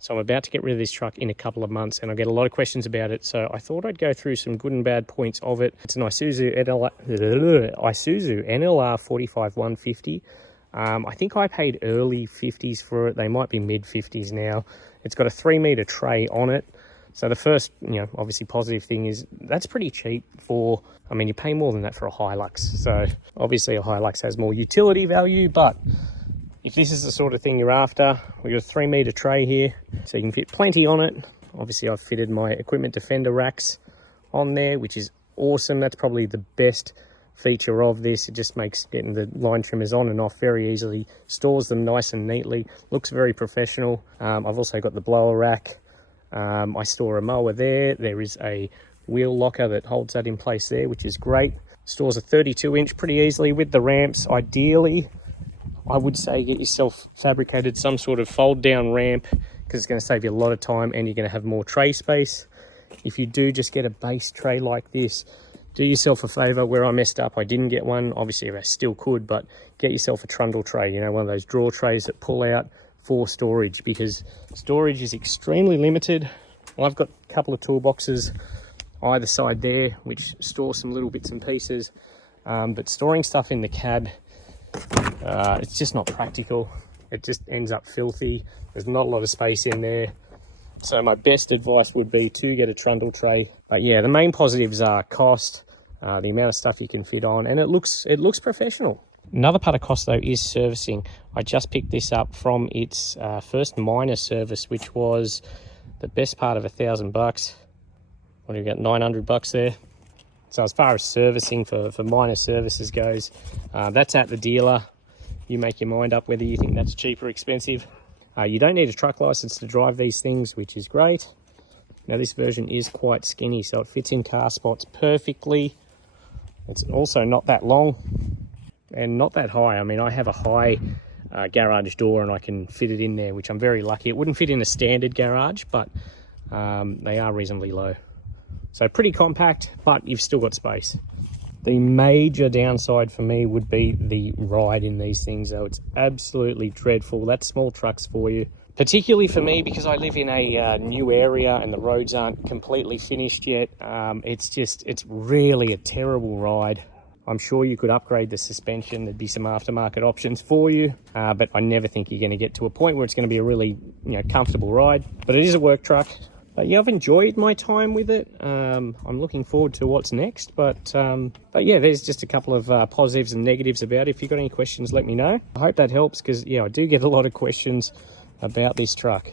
So I'm about to get rid of this truck in a couple of months, and I get a lot of questions about it. So I thought I'd go through some good and bad points of it. It's an Isuzu NLR45 150. I think I paid early 50s for it. They might be mid 50s now. It's got a 3-meter tray on it. So the first, obviously positive thing is that's pretty cheap for, you pay more than that for a Hilux. So obviously a Hilux has more utility value, but if this is the sort of thing you're after, we've got a 3-meter tray here, so you can fit plenty on it. Obviously I've fitted my equipment defender racks on there, which is awesome. That's probably the best feature of this. It just makes getting the line trimmers on and off very easily, stores them nice and neatly, looks very professional. I've also got the blower rack. I store a mower there. There is a wheel locker that holds that in place there, which is great. Stores a 32-inch pretty easily with the ramps. Ideally, I would say get yourself fabricated some sort of fold down ramp, because it's going to save you a lot of time and you're going to have more tray space. If you do just get a base tray like this, do yourself a favor. Where I messed up, I didn't get one. Obviously I still could, but get yourself a trundle tray, one of those drawer trays that pull out for storage, because storage is extremely limited. Well, I've got a couple of toolboxes either side there which store some little bits and pieces, but storing stuff in the cab, it's just not practical. It just ends up filthy. There's not a lot of space in there. So my best advice would be to get a trundle tray. But yeah, the main positives are cost, the amount of stuff you can fit on, and it looks professional. Another part of cost though is servicing. I just picked this up from its first minor service, which was the best part of $1,000. What do you got, $900 there? So as far as servicing for minor services goes, that's at the dealer. You make your mind up whether you think that's cheap or expensive. You don't need a truck license to drive these things, which is great. Now this version is quite skinny, so it fits in car spots perfectly. It's also not that long and not that high. I have a high garage door and I can fit it in there, which I'm very lucky. It wouldn't fit in a standard garage, but they are reasonably low. So pretty compact, but you've still got space. The major downside for me would be the ride in these things, though. It's absolutely dreadful. That's small trucks for you. Particularly for me, because I live in a new area and the roads aren't completely finished yet. It's really a terrible ride. I'm sure you could upgrade the suspension. There'd be some aftermarket options for you, but I never think you're going to get to a point where it's going to be a really comfortable ride. But it is a work truck. But yeah, I've enjoyed my time with it. I'm looking forward to what's next. But yeah, there's just a couple of positives and negatives about it. If you've got any questions, let me know. I hope that helps, because yeah, I do get a lot of questions about this truck.